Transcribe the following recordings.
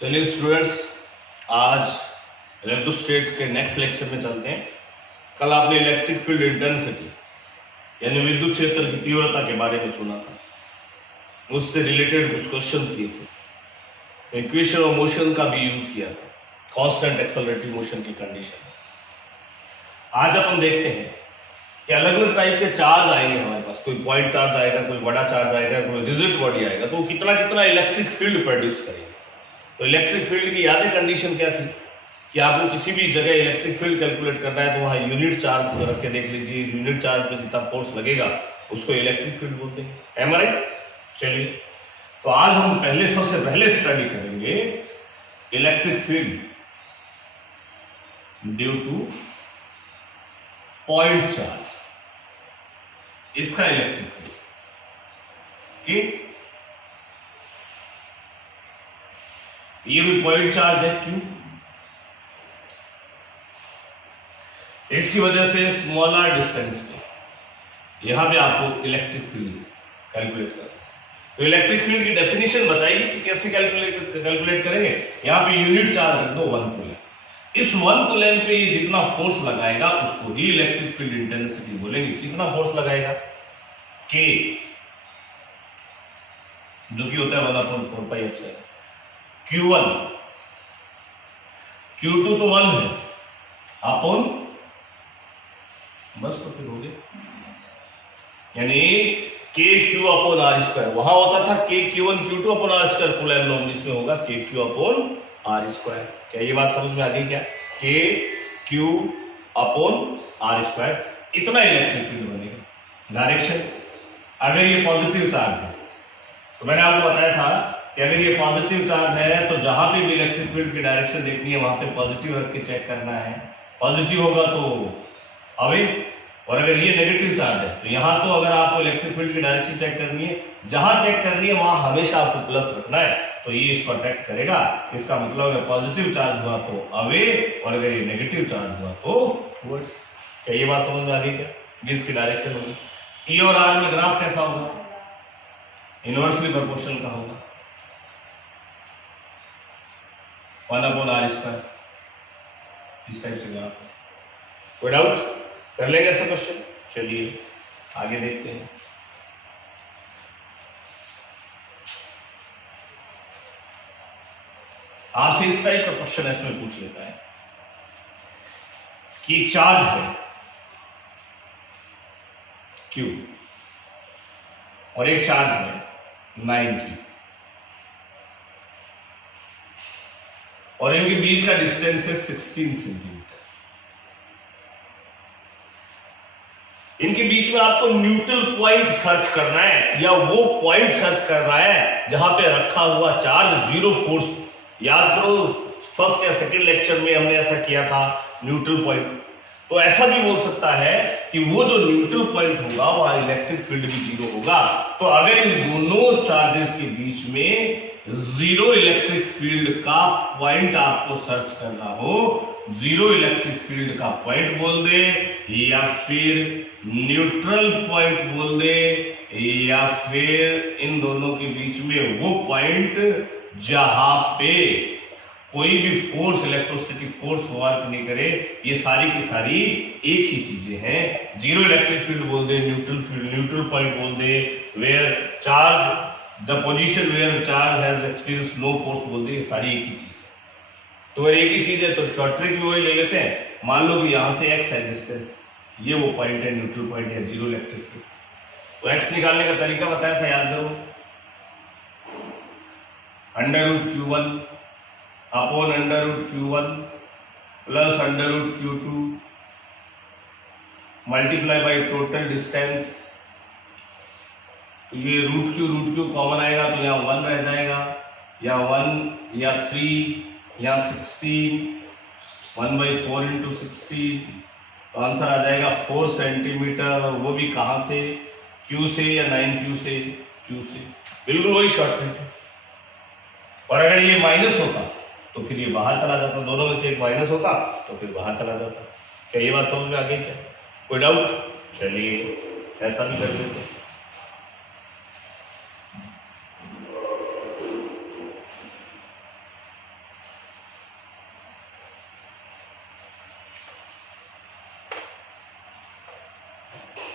चलिए स्टूडेंट्स, आज इलेक्ट्रोस्टैट के नेक्स्ट लेक्चर में चलते हैं। कल आपने इलेक्ट्रिक फील्ड इंटेंसिटी यानी विद्युत क्षेत्र की तीव्रता के बारे में सुना था, उससे रिलेटेड कुछ क्वेश्चन किए थे। इक्वेशन ऑफ मोशन का भी यूज किया था, कांस्टेंट एक्सेलरेटिव मोशन की कंडीशन में। आज अपन देखते हैं कि अलग अलग टाइप के चार्ज आएंगे हमारे पास। कोई पॉइंट चार्ज आएगा, कोई बड़ा चार्ज आएगा, कोई रिजिड बॉडी आएगा, तो वो कितना कितना इलेक्ट्रिक फील्ड प्रोड्यूस करेगा। तो इलेक्ट्रिक फील्ड की यादें कंडीशन क्या थी कि आपको किसी भी जगह इलेक्ट्रिक फील्ड कैलकुलेट करना है तो वहाँ यूनिट चार्ज रख के देख लीजिए। यूनिट चार्ज पे जितना फोर्स लगेगा उसको इलेक्ट्रिक फील्ड बोलते हैं। एम आई राइट? चलिए, तो आज हम सबसे पहले स्टडी करेंगे electric field due two point charge, इसका इलेक्ट्रिक फील्ड कि ये भी पॉइंट चार्ज है क्यों, इसकी वजह से स्मॉलर डिस्टेंस पे यहां पे आपको इलेक्ट्रिक फील्ड कैलकुलेट करना है। तो इलेक्ट्रिक फील्ड की डेफिनेशन बताइए कि कैसे कैलकुलेट करेंगे। यहां पे यूनिट चार्ज रख दो 1 कूलम। इस 1 कूलम पे ये जितना फोर्स लगाएगा उसको ही इलेक्ट्रिक फील्ड इंटेंसिटी बोलेंगे। कितना फोर्स लगाएगा? K, जो कि होता है 1/4πε। Q1, Q2 तो 1 है अपन, बस तो फिर हो गया। यानी KQ/R²। वहां होता था KQ1 Q2/R², कूलम नॉर्म, इसमें होगा KQ/R²। क्या ये बात समझ में आ गई? क्या KQ/R², इतना इलेक्ट्रिक फील्ड बनेगा। डायरेक्शन, अगर ये पॉजिटिव चार्ज है तो मैंने आपको बताया था कि अगर ये पॉजिटिव चार्ज है तो जहां पे भी इलेक्ट्रिक फील्ड की डायरेक्शन देखनी है वहां पे पॉजिटिव रख के चेक करना है। पॉजिटिव होगा तो अवे, और अगर ये नेगेटिव चार्ज है तो यहां तो अगर आपको इलेक्ट्रिक फील्ड की डायरेक्शन चेक करनी है, जहां चेक करनी है वहां हमेशा आपको प्लस रखना है, तो ये इसको अट्रैक्ट करेगा। इसका मतलब अगर पॉजिटिव चार्ज हुआ तो अवे, और अगर ये नेगेटिव चार्ज हुआ तो टुवर्ड्स। क्या ये बात समझ में आ गई? क्या इसकी डायरेक्शन होगी। ई और आर में ग्राफ कैसा होगा? इनवर्सली प्रोपोर्शनल का होगा, 1/R², इस टाइप से ग्राफ। कोई डाउट? कर लेंगे ऐसा क्वेश्चन? चलिए आगे देखते हैं। आपसे इस टाइप का क्वेश्चन इसमें पूछ लेता है कि एक चार्ज है Q और एक चार्ज है 9Q, और इनके बीच का डिस्टेंस है 16 सेंटीमीटर। इनके बीच में आपको न्यूट्रल पॉइंट सर्च करना है, या वो पॉइंट सर्च करना है जहां पे रखा हुआ चार्ज जीरो फोर्स। याद करो, फर्स्ट या सेकंड लेक्चर में हमने ऐसा किया था, न्यूट्रल पॉइंट। तो ऐसा भी बोल सकता है कि वो जो न्यूट्रल पॉइंट होगा वहां इलेक्ट्रिक फील्ड भी जीरो होगा। तो अगर इन दोनों चार्जेस के बीच में जीरो इलेक्ट्रिक फील्ड का पॉइंट आपको सर्च करना हो, जीरो इलेक्ट्रिक फील्ड का पॉइंट बोल दे, या फिर न्यूट्रल पॉइंट बोल दे, या फिर इन दोनों के बीच में वो पॉइंट जहां पे कोई भी फोर्स, इलेक्ट्रोस्टैटिक फोर्स वर्क नहीं करे, ये सारी की सारी एक ही चीजें हैं। जीरो इलेक्ट्रिक फील्ड बोल दे, न्यूट्रल पॉइंट बोल दे, where charge, the position where charge has experience no force बोल दे, ये सारी एक ही चीज है। तो अगर एक ही चीज है तो शॉर्ट ट्रिक भी वही ले लेते हैं। मान लो कि यहां से x है डिस्टेंस, ये वो पॉइंट है, न्यूट्रल पॉइंट है, जीरो इलेक्ट्रिक फील्ड। तो x निकालने का तरीका बताया था, याद करो, √Q1 upon √Q1 plus √Q2 multiply by total distance. ये √Q कॉमन आएगा तो यहाँ 1 रह जाएगा, या 1 या 3 या 16, 1/4 इंटू 16, तो आंसर आ जाएगा 4 सेंटीमीटर। और वो भी कहां से? Q से या 9Q से? Q से। बिल्कुल वही शॉर्ट ट्रिक है। और अगर ये माइनस होता तो फिर ये बाहर चला जाता, दोनों में से एक माइनस होता तो फिर बाहर चला जाता। क्या ये बात समझ में आ गई? क्या कोई डाउट? चलिए ऐसा भी कर लेते हैं।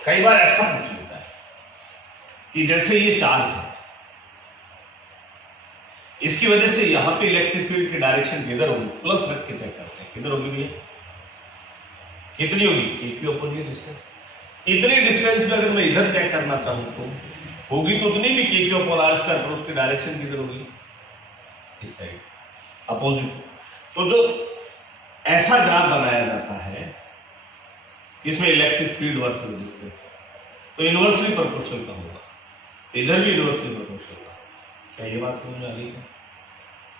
कई बार ऐसा पूछ लेता है कि जैसे ये चार्ज है, इसकी वजह से यहां पे इलेक्ट्रिक फील्ड की डायरेक्शन किधर होगी, प्लस रख के चेक करते हैं किधर होगी भैया, कितनी होगी, KQ अपॉन ये डिस्टेंस। इतनी डिस्टेंस में अगर मैं इधर चेक करना चाहूं तो होगी तो उतनी भी KQ अपॉन r स्क्वायर, पर उसकी डायरेक्शन किधर होगी, इस साइड, अपोजिट। तो जो ऐसा ग्राफ बनाया जाता है इसमें इलेक्ट्रिक फील्ड वर्सेस डिस्टेंस, तो इनवर्सली प्रोपोर्शनल का होगा, इधर भी इनवर्सली प्रोपोर्शनल का। क्या ये बात समझ में आ रही है?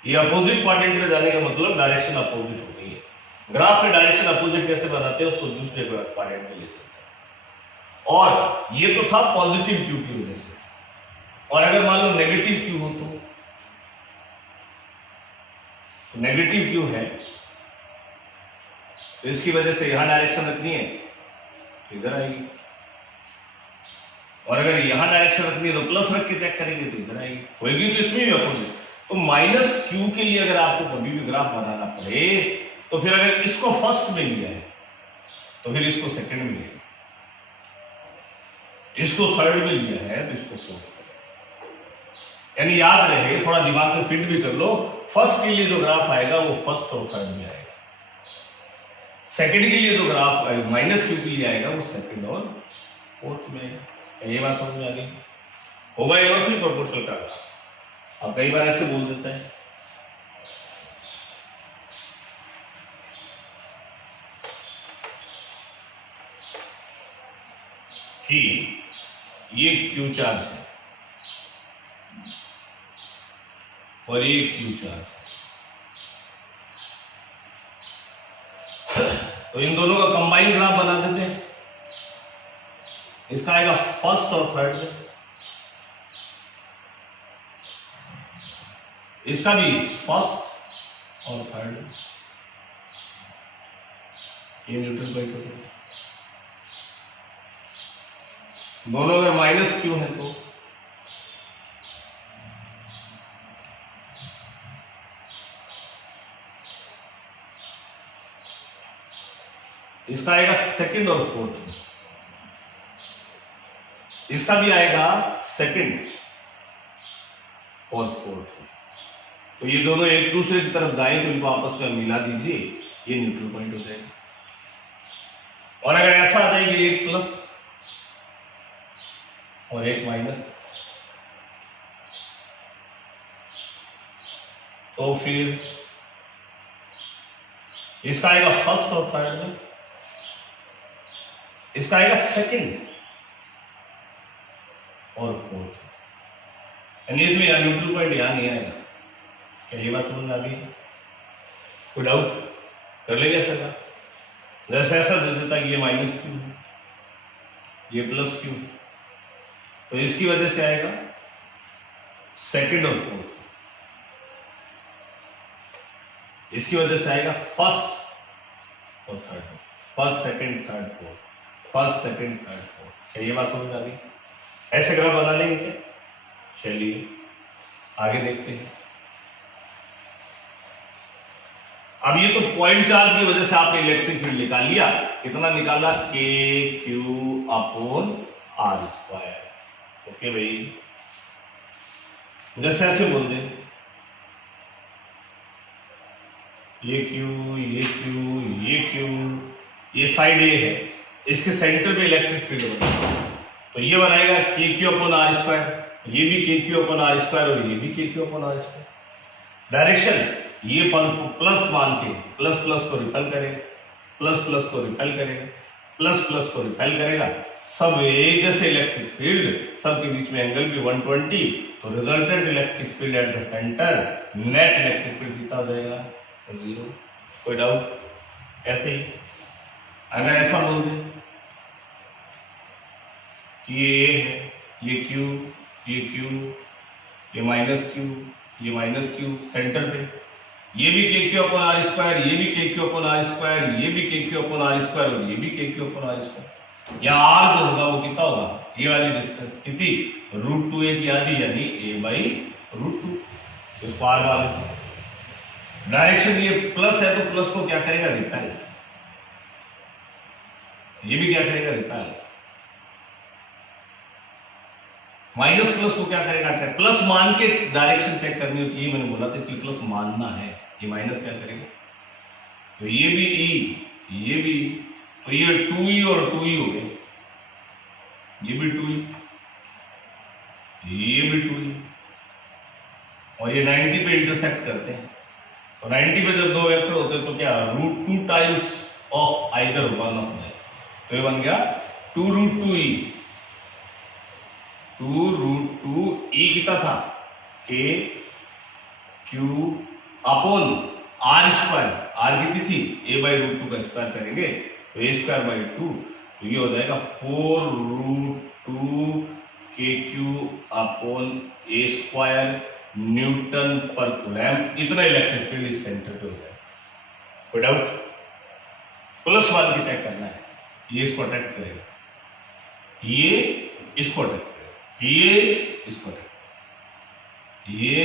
ये अपोजिट क्वाड्रेंट में जाने का मतलब डायरेक्शन अपोजिट हो गई है। ग्राफ में डायरेक्शन अपोजिट कैसे बनाते हैं उसको दूसरे क्वाड्रेंट में ले चलते हैं। और ये तो था पॉजिटिव क्यू की वजह से, और अगर मान लो नेगेटिव क्यू हो तो नेगेटिव क्यू है तो इसकी वजह से यहां डायरेक्शन रखनी है तो इधर आएगी, और अगर यहां डायरेक्शन रखनी है तो प्लस रख के चेक करेंगे तो इधर आएगी, होगी तो इसमें भी अपोजिट। तो माइनस क्यू के लिए अगर आपको कभी भी ग्राफ बनाना पड़े तो फिर अगर इसको फर्स्ट में लिया है तो फिर इसको सेकंड में लिया, इसको थर्ड में लिया है तो इसको फोर्थ, यानी याद रहे, थोड़ा दिमाग में फिट भी कर लो, फर्स्ट के लिए जो ग्राफ आएगा वो फर्स्ट और थर्ड में आएगा, सेकंड के लिए जो ग्राफ माइनस क्यू के लिए आएगा वो सेकंड और फोर्थ में आएगा। ये बात समझ में आ गई? होगा इनवर्सली प्रोपोर्शनल का ग्राफ। अब कई बार ऐसे बोल देते हैं कि ये क्यू चार्ज है और ये क्यू चार्ज है, तो इन दोनों का कंबाइन ग्राफ बना देते हैं। इसका आएगा फर्स्ट और थर्ड में, इसका भी फर्स्ट और थर्ड में, ये न्यूट्रल पॉइंट होता है। दोनों अगर माइनस क्यू है तो इसका आएगा सेकंड और फोर्थ, इसका भी आएगा सेकंड और फोर्थ। तो ये दोनों एक दूसरे की तरफ जाए तो इनको आपस में मिला दीजिए, ये न्यूट्रल पॉइंट हो जाएगा। और अगर ऐसा आ जाएगी एक प्लस और एक माइनस, तो फिर इसका आएगा फर्स्ट और थर्ड में, इसका आएगा सेकंड और फोर्थ, यानी इसमें यार न्यूट्रल पॉइंट यहां नहीं आएगा। क्या ये बात समझ में आ गई? कोई डाउट कर लेंगे ऐसा का? जैसे ऐसा दे देता कि ये माइनस क्यू है, ये प्लस क्यू, तो इसकी वजह से आएगा सेकंड और फोर्थ, इसकी वजह से आएगा फर्स्ट और third, first second third fourth, first second third fourth. क्या ये बात समझ में आ गई? ऐसे ग्राफ बना लेंगे क्या? चलिए आगे देखते हैं। अब ये तो पॉइंट चार्ज की वजह से आपने इलेक्ट्रिक फील्ड निकाल लिया, कितना निकाला, KQ upon R square. Okay भाई, जैसे ऐसे बोल दे, ये Q, ये Q, ये Q, ये साइड A है, इसके सेंटर पे इलेक्ट्रिक फील्ड बनेगा, तो ये बनाएगा KQ अपॉन R स्क्वायर, ये भी KQ अपॉन R स्क्वायर और ये भी KQ upon R square. Direction ये प्लस मान के प्लस प्लस को रिपेल करेगा, प्लस प्लस को रिपेल करेगा, प्लस प्लस को रिपेल करेगा, सब एक जैसे इलेक्ट्रिक फील्ड, सबके बीच में एंगल भी 120, तो resultant electric field at the centre, net electric field कितना हो जाएगा, 0। कोई डाउट? ऐसे ही अगर ऐसा बोल दे कि ये है, ये Q, ये Q, ये माइनस Q, ये माइनस Q सेंटर पे, ये भी KQ अपॉन R स्क्वायर, ये भी KQ अपॉन R स्क्वायर, ये भी KQ अपॉन R स्क्वायर और ये भी KQ अपॉन R स्क्वायर। यहाँ R जो होगा वो कितना होगा, ये वाली डिस्टेंस कितनी, √2a की आधी, यानी a बाई √2, इसको R मान लेते हैं। डायरेक्शन ये प्लस है तो प्लस को क्या करेगा, रिपेल, ये भी क्या करेगा, रिपेल। माइनस प्लस को क्या करेगा, प्लस मान के डायरेक्शन चेक करनी होती है, मैंने बोला था, इसलिए प्लस मानना है। ये माइनस क्या करेगा, तो ये भी ई, ये भी, तो ये 2e और 2e हो गए, ये भी 2e, ये भी 2e, और ये 90 पे इंटरसेक्ट करते हैं। तो 90 पे जब दो वेक्टर होते हैं तो क्या √2 times of either one of that, तो ये बन गया 2√2e, 2√2e कितना था, k q upon r square, r कितनी थी, a/√2 का स्क्वायर करेंगे तो a²/2, तो ये हो जाएगा 4√2 kq अपॉन a² न्यूटन पर कूलम। इतना इलेक्ट्रिक फील्ड इस सेंटर पे हो जाएगा। कोई डाउट? प्लस वन की चेक करना है, ये इसको अट्रैक्ट करेगा, ये इसको अट्रैक्ट करेगा, ये इसको अट्रैक्ट, ये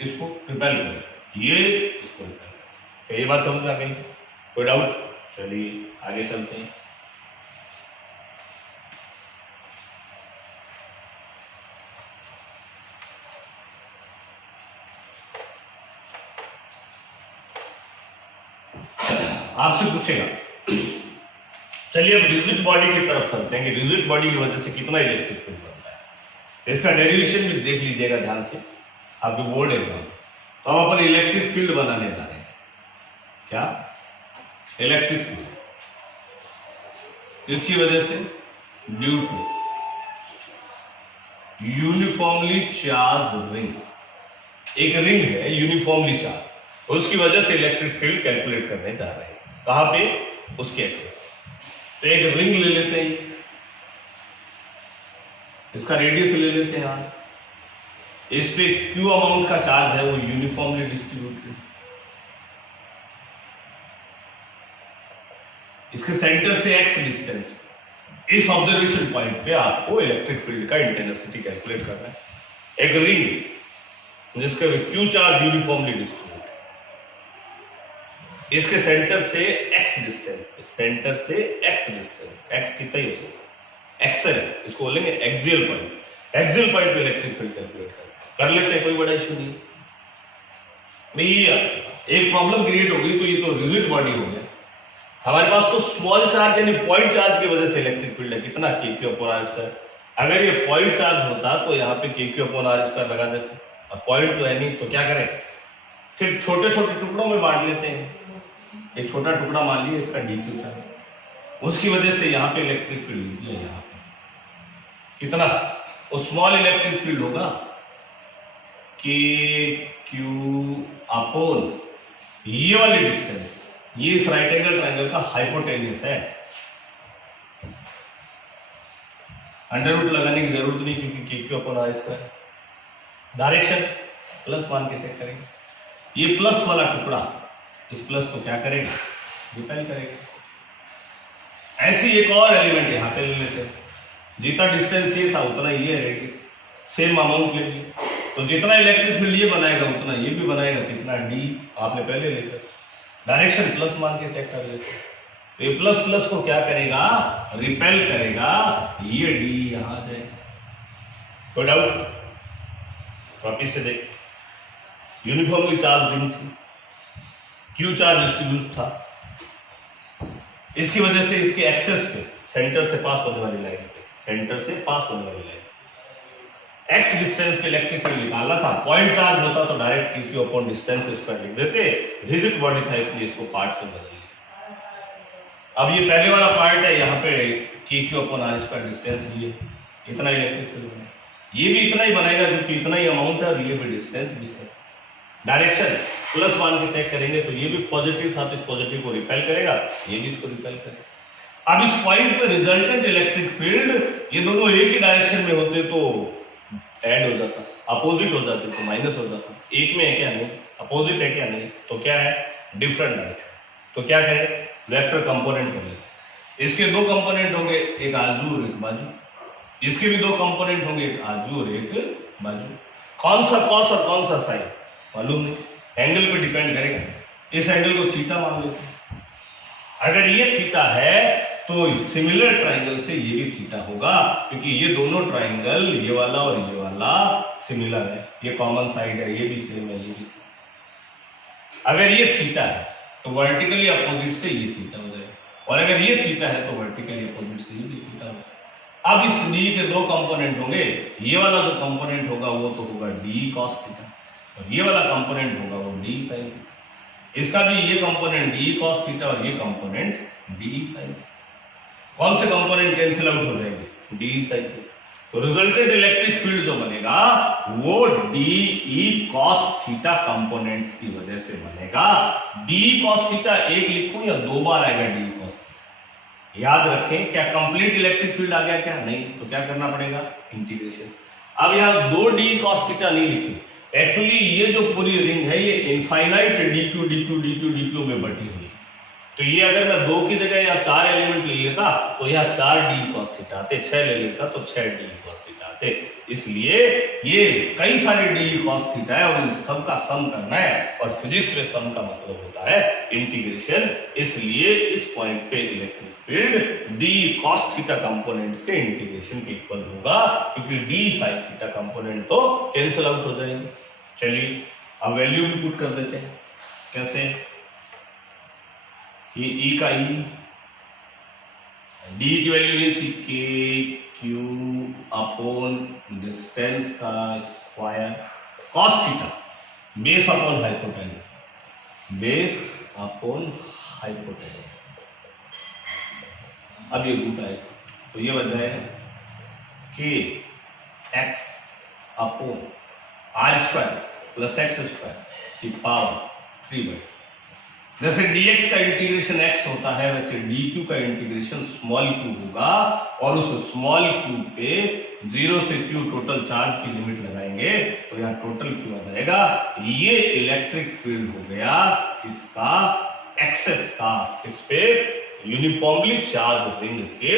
इसको रिपेल करेगा, ये इसको रिपेल करेगा। तो ये बात समझ आ गई? कोई डाउट? चलिए आगे चलते हैं। आपसे पूछेगा, चलिए अब रिजिड बॉडी की तरफ चलते हैं कि रिजिड बॉडी की वजह से कितना इलेक्ट्रिक फील्ड बनता है। इसका डेरिवेशन भी देख लीजिएगा ध्यान से, आपके बोर्ड एग्जाम। तो हम अपन इलेक्ट्रिक फील्ड बनाने जा रहे हैं। क्या? इलेक्ट्रिक फील्ड किसकी वजह से? Due to uniformly charge ring. एक रिंग है यूनिफॉर्मली चार्ज, उसकी वजह से इलेक्ट्रिक फील्ड कैलकुलेट करने जा रहे हैं। कहां पे? उसके एक्सेस। तो एक रिंग ले लेते हैं, इसका रेडियस ले लेते हैं यार, इस पे क्यू अमाउंट का चार्ज है वो यूनिफॉर्मली डिस्ट्रीब्यूटेड, इसके सेंटर से एक्स डिस्टेंस, इस ऑब्जर्वेशन पॉइंट पे आपको इलेक्ट्रिक फील्ड का इंटेंसिटी कैलकुलेट करना है। एक रिंग जिसका क्यू चार्ज यूनिफॉर्मली डिस्ट्रीब्यूटेड, इसके सेंटर से एक्स डिस्टेंस, सेंटर से एक्स डिस्टेंस, एक्स कितना ही हो सकता है, एक्सल है, इसको बोलेंगे एक्सियल पॉइंट। एक्सियल पॉइंट पे इलेक्ट्रिक फील्ड कैलकुलेट कर लेते हैं, कोई बड़ा इश्यू नहीं। भैया एक प्रॉब्लम क्रिएट हो गई, तो ये तो रिजिड बॉडी हो गया हमारे पास, तो स्मॉल चार्ज यानी पॉइंट चार्ज की वजह से इलेक्ट्रिक फील्ड है कितना, kq/r²। अगर ये पॉइंट चार्ज होता तो यहाँ पे kq/r² लगा देते, अब पॉइंट तो है नहीं, तो क्या करें, फिर छोटे छोटे टुकड़ों में बांट लेते हैं। एक छोटा टुकड़ा मान लिया इसका dq चार्ज, उसकी वजह से यहाँ पे इलेक्ट्रिक फील्ड लिख दिया, यहाँ पे कितना, वो स्मॉल इलेक्ट्रिक फील्ड होगा kq अपॉन ये वाली डिस्टेंस, ये इस राइट एंगल ट्रायंगल का हाइपोटेन्यूस है। अंडर रूट लगाने की जरूरत नहीं क्योंकि kq/r²। डायरेक्शन प्लस मान के चेक करेंगे, ये प्लस वाला टुकड़ा इस प्लस को क्या करेगा, रिपेल करेगा। ऐसी एक और एलिमेंट यहां पे ले लेते हैं, जितना डिस्टेंस ये था उतना ये है रेडियस, सेम अमाउंट ले लिए, तो जितना इलेक्ट्रिक फील्ड ये बनाएगा उतना ये भी बनाएगा, कितना d आपने पहले लिखा। डायरेक्शन प्लस मान के चेक कर लेते हैं, तो ये प्लस प्लस को क्या करेगा, रिपेल करेगा, ये d यहां आ जाएगा। कोई डाउट? वापिस से देख, यूनिफॉर्मली चार्ज रिंग थी, क्यू चार्ज डिस्ट्रीब्यूट था, इसकी वजह से इसके एक्सेस पे सेंटर से पास होने वाली लाइन पे, सेंटर से पास होने वाली लाइन एक्स डिस्टेंस पे इलेक्ट्रिक फील्ड निकालना था। पॉइंट चार्ज होता तो direct kq upon distance square लिख देते, रिजिड बॉडी था इसलिए इसको पार्ट से बदल लिया। अब ये पहले वाला पार्ट है, यहाँ पे kq अपॉन r² डिस्टेंस लिए, इतना इलेक्ट्रिक फील्ड बना, ये भी इतना ही बनेगा क्योंकि इतना ही अमाउंट है, ये भी डिस्टेंस भी है। डायरेक्शन प्लस मान के चेक करेंगे तो ये भी पॉजिटिव था तो इस पॉजिटिव को रिपेल करेगा, ये भी इसको रिपेल करेगा। अब इस पॉइंट पे रिजल्टेंट इलेक्ट्रिक फील्ड, ये दोनों एक ही डायरेक्शन में होते तो ऐड हो जाता, अपोजिट हो जाते तो माइनस हो जाता। एक में है क्या नहीं, अपोजिट है क्या नहीं, तो क्या है, डिफरेंट डायरेक्शन। तो क्या करें, वेक्टर कंपोनेंट होंगे, इसके दो कंपोनेंट होंगे, एक आजू और एक बाजू, इसके भी दो कंपोनेंट होंगे, एक आजू और एक बाजू। कौन सा कॉस और कौन सा साइन मालूम नहीं, एंगल पे डिपेंड करेगा। इस एंगल को थीटा मान लेते हैं, अगर ये थीटा है तो सिमिलर ट्राइंगल से ये भी थीटा होगा, क्योंकि ये दोनों ट्राइंगल, ये वाला और ये वाला सिमिलर है, ये कॉमन साइड है, ये भी सेम है, ये भी। अगर ये थीटा है तो वर्टिकली अपोजिट से ये थीटा हो जाएगा, और अगर ये थीटा है तो वर्टिकली अपोजिट से ये भी थीटा होगा। अब इस डी के दो कंपोनेंट होंगे, ये वाला जो कंपोनेंट होगा वो तो होगा डी कॉस थीटा, और ये वाला कंपोनेंट होगा वो डी साइन थीटा। इसका भी ये कंपोनेंट डी कॉस थीटा और ये कंपोनेंट डी साइन। कौन से कंपोनेंट कैंसिल आउट हो जाएंगे? D sine theta. तो रिजल्टेंट इलेक्ट्रिक फील्ड जो बनेगा वो D E cos theta components की वजह से बनेगा। डी कॉस थीटा एक लिखूं या दो बार आएगा डी कॉस थीटा? याद रखें, क्या कंप्लीट इलेक्ट्रिक फील्ड आ गया? क्या नहीं, तो क्या करना पड़ेगा? इंटीग्रेशन। अब यहां दो डी कॉस थीटा नहीं लिखी, एक्चुअली ये जो पूरी रिंग है ये infinite D Q D Q D Q D Q में बटी हुई है। तो ये अगर मैं दो की जगह या चार एलिमेंट ले लेता तो यहाँ 4 डी कॉस थीटा आते, 6 ले लेता तो 6 डी कॉस थीटा आते। इसलिए ये कई सारे डी कॉस थीटा है और इन सब का सम करना है, और फिजिक्स में सम का मतलब होता है इंटीग्रेशन। इसलिए इस पॉइंट पे electric field D cos theta components के इंटीग्रेशन के इक्वल होगा, क्योंकि डी साइन थीटा कंपोनेंट तो कैंसिल आउट हो जाएंगे। चलिए अब वैल्यू भी पुट कर देते हैं। कैसे? ये ई का ई, डी की वैल्यू ये थी के क्यू अपॉन डिस्टेंस का square cos theta base upon hypotenuse, base upon hypotenuse. अब ये रूट आएगा तो ये बन जाएगा k x upon r square plus x square की पावर 3/2। जैसे dx का इंटीग्रेशन x होता है वैसे dq का इंटीग्रेशन स्मॉल q होगा, और उस स्मॉल q पे 0 से q टोटल चार्ज की लिमिट लगाएंगे तो यहाँ टोटल q आ जाएगा। ये इलेक्ट्रिक फील्ड हो गया किसका? एक्सेस का। किस पे? यूनिफॉर्मली चार्ज रिंग के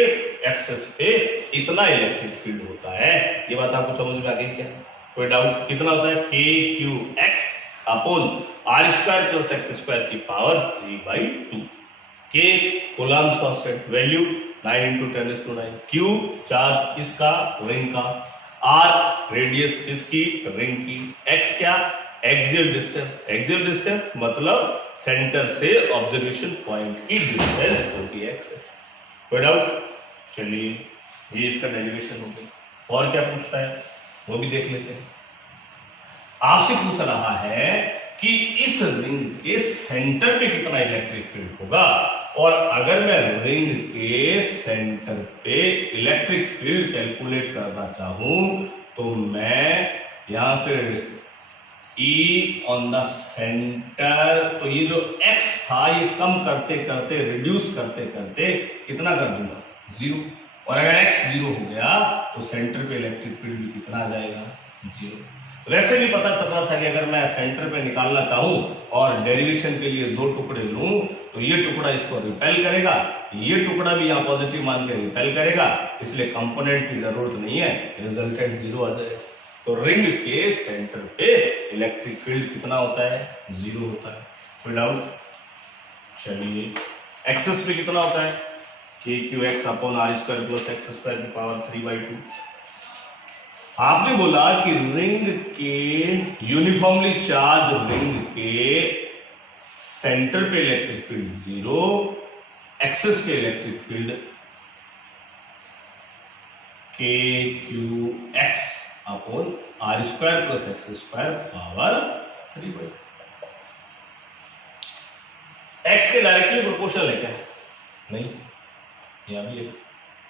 एक्सेस पे इतना इलेक्ट्रिक फील्ड होता है। ये बात आपको समझ में आ गई क्या? कोई डाउट? कितना होता है? K q x upon r square plus x square की power 3/2। K Coulomb constant value 9 × 10⁹। Q charge किसका? रिंग का। आर रेडियस किसकी? रिंग की। एक्स क्या? Axial distance. एक्सियल डिस्टेंस मतलब सेंटर से ऑब्जर्वेशन पॉइंट की डिस्टेंस होती है एक्स। कोई डाउट? चलिए ये इसका डेरिवेशन हो गया। और क्या पूछता है वो भी देख लेते हैं। आपसे पूछ रहा है कि इस रिंग के सेंटर पे कितना इलेक्ट्रिक फील्ड होगा, और अगर मैं रिंग के सेंटर पे इलेक्ट्रिक फील्ड कैलकुलेट करना चाहूं तो मैं यहां पे E ऑन द सेंटर, तो ये जो x था ये कम करते करते रिड्यूस करते करते कितना कर दूंगा? 0। और अगर x 0 हो गया तो सेंटर पे इलेक्ट्रिक फील्ड भी कितना आ जाएगा? 0। वैसे भी पता चल रहा था कि अगर मैं सेंटर पे निकालना चाहूं और डेरिवेशन के लिए दो टुकड़े लूं तो ये टुकड़ा इसको रिपेल करेगा, ये टुकड़ा भी यहाँ पॉजिटिव मान के रिपेल करेगा, इसलिए कंपोनेंट की जरूरत नहीं है, रिजल्टेंट 0 आ जाएगा। तो रिंग के सेंटर पे इलेक्ट्रिक फील्ड कितना होता है? 0 होता है। कोई डाउट? चलिए एक्सेस पे कितना होता है? K q x upon r square plus x square की पावर 3/2। आपने बोला कि रिंग के यूनिफॉर्मली चार्ज रिंग के सेंटर पे इलेक्ट्रिक फील्ड 0, एक्सेस पे electric field k q x upon r square plus x square power 3/2। X के directly proportional है क्या? नहीं। यहां भी एक्स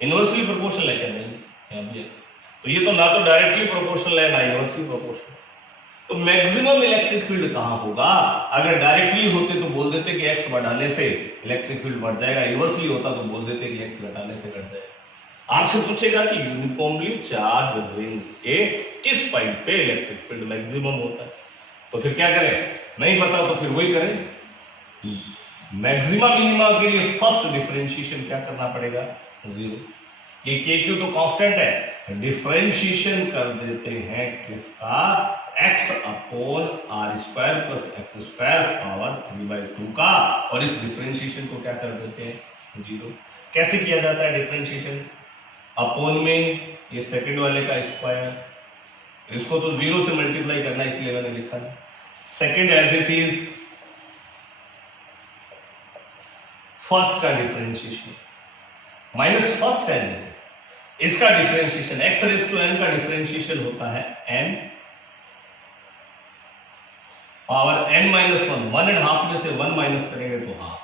इनवर्सली प्रोपोर्शनल है क्या? नहीं। यहां भी एक्स। तो ये तो ना तो डायरेक्टली प्रोपोर्शनल है ना इनवर्सली प्रोपोर्शनल। तो मैक्सिमम इलेक्ट्रिक फील्ड कहां होगा? अगर डायरेक्टली होते तो बोल देते कि एक्स बढ़ाने से इलेक्ट्रिक फील्ड बढ़ जाएगा, इनवर्सली होता तो बोल देते कि एक्स घटाने से घट जाएगा। आपसे पूछेगा कि यूनिफॉर्मली चार्ज रिंग के किस पॉइंट पे इलेक्ट्रिक फील्ड मैक्सिमम होता है, तो फिर क्या करें? नहीं पता तो फिर वही करें। मैक्सिमम मिनिमा के लिए फर्स्ट डिफरेंशिएशन क्या करना पड़ेगा? 0। ये के क्यू तो कांस्टेंट है, डिफरेंशिएशन कर देते हैं किसका? x upon r square plus x square power 3/2 का, और इस डिफरेंशिएशन को क्या कर देते हैं? 0। कैसे किया जाता है डिफरेंशिएशन? अपोन में ये सेकंड वाले का स्क्वायर, इसको तो 0 से मल्टीप्लाई करना है इसलिए मैंने लिखा है। Second as it is first का differentiation minus first as it is, इसका differentiation x raise to n का डिफरेंशिएशन होता है n पावर n माइनस 1.5 में से 1 माइनस करेंगे तो हाफ,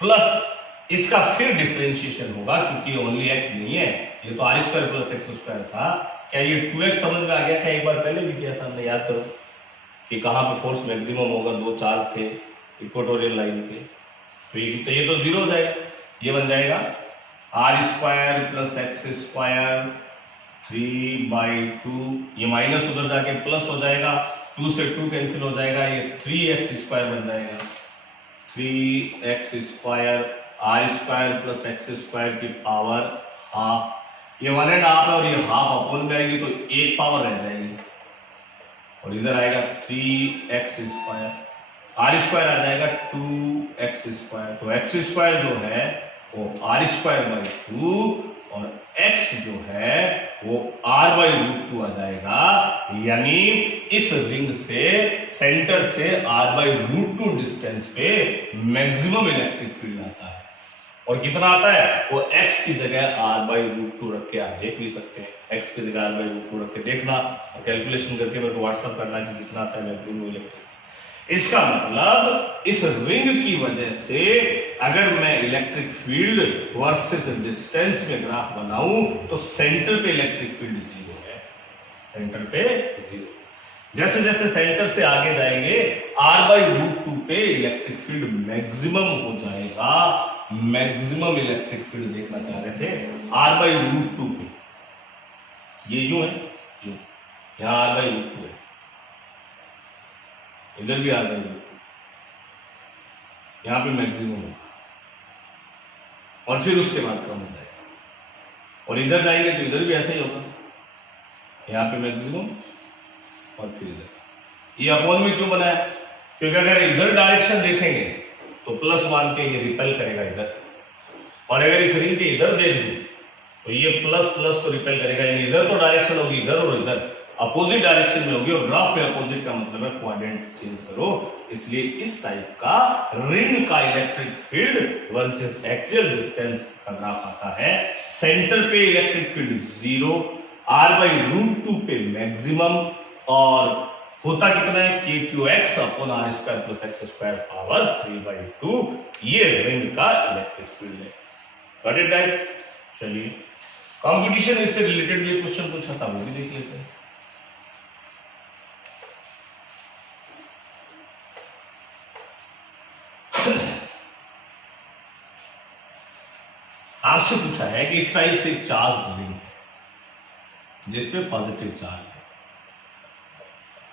प्लस इसका फिर डिफरेंशिएशन होगा क्योंकि ओनली x नहीं है, ये तो r square plus x square था। क्या ये 2x समझ में आ गया? क्या एक बार पहले भी किया था हमने, याद करो कि कहां पे फोर्स मैक्सिमम होगा, दो चार्ज थे इक्वेटोरियल लाइन पे, तो ये तो 0 हो जाएगा, ये बन जाएगा r square plus x square 3/2, ये माइनस उधर जाके प्लस हो जाएगा, 2 से 2 कैंसिल हो जाएगा, ये 3x स्क्वायर बन जाएगा, 3x square r square plus x square की पावर हाफ, ये 1.5 है और ये हाफ अपोन में आएगी तो एक पावर रह जाएगी और इधर आएगा 3x स्क्वायर, r स्क्वायर आ जाएगा 2x स्क्वायर, तो x स्क्वायर जो है वो r स्क्वायर बाई 2 और x जो है वो r बाई रूट 2 आ जाएगा, यानी इस रिंग से सेंटर से r बाई रूट 2 डिस्टेंस पे मैक्सिमम इलेक्ट्रिक फील्ड आता है। और कितना आता है? वो x की जगह r बाई रूट 2 रख के आप देख भी सकते हैं, x की जगह r बाई रूट 2 रख के देखना और कैलकुलेशन करके मेरे को व्हाट्सअप करना कि कितना आता है मैक्सिमम इलेक्ट्रिक। इसका मतलब इस रिंग की वजह से अगर मैं इलेक्ट्रिक फील्ड वर्सेस डिस्टेंस में ग्राफ बनाऊं तो सेंटर पे इलेक्ट्रिक फील्ड 0 है, सेंटर पे 0। जैसे जैसे सेंटर से आगे जाएंगे r बाई रूट 2 पे इलेक्ट्रिक फील्ड मैक्सिमम हो जाएगा। मैक्सिमम इलेक्ट्रिक फील्ड देखना चाह रहे थे r बाई रूट 2 पे, ये यूं है, यूं, यहां r बाई रूट 2 है, इधर भी r बाई रूट 2, यहां पे मैक्सिमम होगा और फिर उसके बाद कम हो जाएगा और इधर जाएंगे तो इधर भी ऐसे ही होगा, यहां पे मैक्सिमम और फिर इधर। ये अपोन में क्यों बना है? क्योंकि अगर इधर डायरेक्शन देखेंगे तो प्लस मान के ये रिपेल करेगा इधर, और अगर इस रिंग के इधर देख दूं तो ये प्लस प्लस को रिपेल करेगा, यानी इधर तो डायरेक्शन होगी इधर और इधर अपोजिट डायरेक्शन में होगी, और ग्राफ में अपोजिट का मतलब है क्वाड्रेंट चेंज करो, इसलिए इस टाइप का रिंग का electric field versus axial distance का ग्राफ आता है। सेंटर पे electric field 0, r by root 2 पे मैक्सिमम, और होता कितना है KQX upon r square plus x square power 3/2, ये रिंग का इलेक्ट्रिक फील्ड है। Got it guys? चलिए कंपटीशन इससे रिलेटेड भी क्वेश्चन पूछा था, वो भी देख लेते हैं। आपसे पूछा है कि इस टाइप से चार्ज रिंग है जिसपे पॉजिटिव चार्ज है,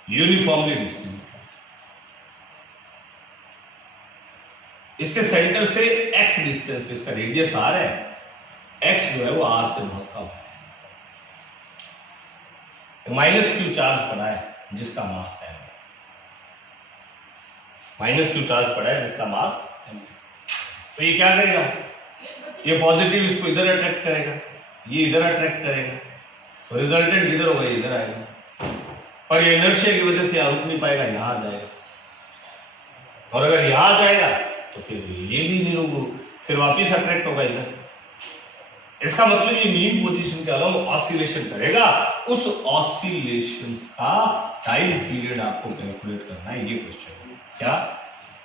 यूनिफॉर्मली डिस्ट्रीब्यूटेड, इसके सेंटर से x डिस्टेंस पे, इसका रेडियस r है, x जो है वो r से बहुत कम है, माइनस क्यू चार्ज पड़ा है जिसका मास है, माइनस क्यू चार्ज पड़ा है जिसका मास है। तो ये क्या करेगा? ये पॉजिटिव इसको इधर अट्रैक्ट करेगा, ये इधर अट्रैक्ट करेगा, तो रिजल्टेंट इधर होगा, इधर आएगा, पर ये इनर्शिया की वजह से यहां रुक नहीं पाएगा, यहां आ जाएगा, और अगर यहां आ जाएगा तो फिर ये भी नहीं रुको, फिर वापिस अट्रैक्ट होगा इधर। इसका मतलब ये मीन पोजीशन के अलावा ऑसिलेशन करेगा, उस ऑसिलेशन का टाइम पीरियड आपको कैलकुलेट करना है। ये क्वेश्चन क्या?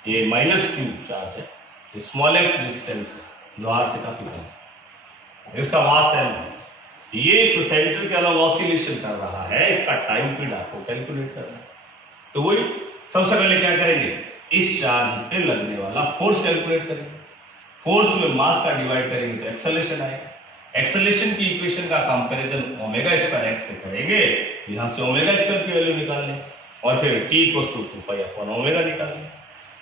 ये माइनस क्यू चार्ज है, स्मॉल एक्स डिस्टेंस है जो r से काफी कम है, इसका मास है, ये इस सेंटर के अलावा ऑसिलेशन कर रहा है, इसका टाइम पीरियड आपको कैलकुलेट करना है। तो वही सबसे पहले क्या करेंगे? इस चार्ज पे लगने वाला फोर्स कैलकुलेट करेंगे, फोर्स में मास का डिवाइड करेंगे तो एक्सेलरेशन आएगा। एक्सेलरेशन की इक्वेशन का कंपैरिजन ओमेगा स्क्वायर एक्स से करेंगे, यहां से ओमेगा स्क्वायर की वैल्यू निकाल लें और फिर t equals to 2 pi omega निकाल लें।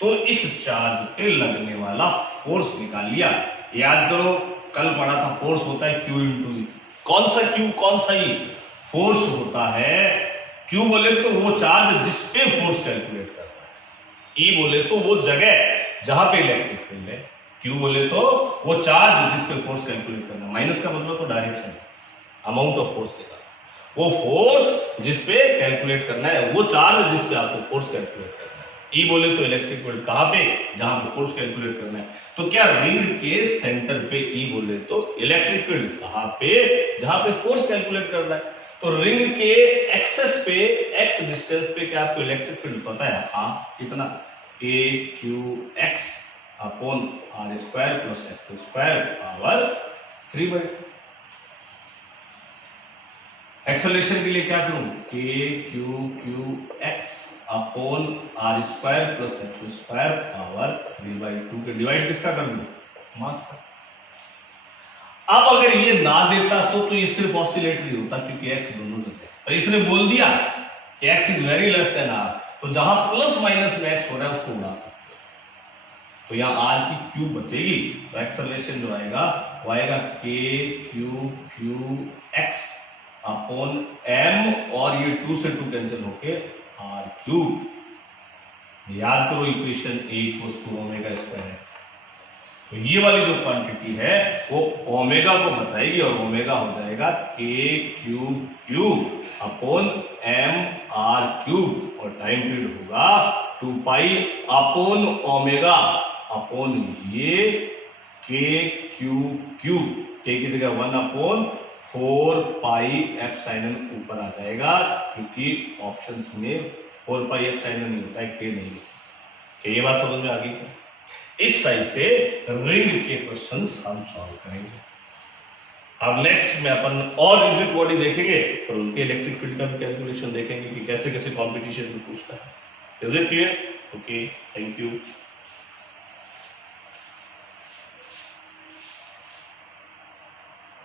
तो इस चार्ज पे लगने वाला फोर्स निकाल लिया। याद करो कल पढ़ा था फोर्स होता है Q इंटू ई। कौन सा Q, कौन सा ई? फोर्स होता है Q बोले तो वो चार्ज जिस पे फोर्स कैलकुलेट करता है, ई बोले तो वो जगह जहां पे इलेक्ट्रिक फील्ड है। क्यू बोले तो वो चार्ज जिस पे फोर्स कैलकुलेट करना है, माइनस का मतलब तो डायरेक्शन, अमाउंट ऑफ फोर्स देगा, वो फोर्स जिस पे कैलकुलेट करना है, वो चार्ज जिस पे आपको फोर्स कैलकुलेट करना है। ई बोले तो इलेक्ट्रिक फील्ड कहाँ पे, जहां पे फोर्स कैलकुलेट करना है। तो क्या रिंग के सेंटर पे ई बोले तो इलेक्ट्रिक फील्ड कहाँ पे, जहां पे फोर्स कैलकुलेट करना है। तो रिंग के एक्सेस पे, एक्स डिस्टेंस पे क्या आपको इलेक्ट्रिक फील्ड पता है? हाँ, कितना? A q x upon r square plus x square power 3/2। Acceleration के लिए क्या करूं? K q q x upon r square plus x square power 3/2 के डिवाइड किसका कर दूं? मास का। अब अगर ये ना देता तो ये सिर्फ ऑसिलेटरी होता, क्योंकि एक्स दोनों देते, और इसने बोल दिया कि x is very less than r, तो जहां प्लस माइनस में एक्स हो रहा है उसको उड़ा सकते हो। तो यहां आर की क्यूब बचेगी, तो एक्सेलरेशन जो आएगा वो आएगा k q q x upon m, और ये 2 से 2 कैंसिल होके आर क्यूब। याद करो equation a equals to omega square x. तो ये वाली जो क्वांटिटी है वो ओमेगा को बताएगी, और ओमेगा हो जाएगा k cube cube upon m r cube, और टाइम पीरियड होगा 2 पाई अपॉन ओमेगा अपॉन ये के क्यूब क्यूब, के की जगह 1 अपॉन 4 पाई एफ साइन एन ऊपर आ जाएगा, क्योंकि ऑप्शंस में 4 पाई एफ साइन एन नहीं होता है, के नहीं होता। ये बात समझ में आ गई क्या? इस टाइप से रिंग के क्वेश्चंस हम सॉल्व करेंगे। अब नेक्स्ट में अपन और रिजिड बॉडी देखेंगे, और उनके इलेक्ट्रिक फील्ड का भी कैलकुलेशन देखेंगे कि कैसे कैसे कॉम्पिटिशन में पूछता है। Is it clear? Okay, thank you.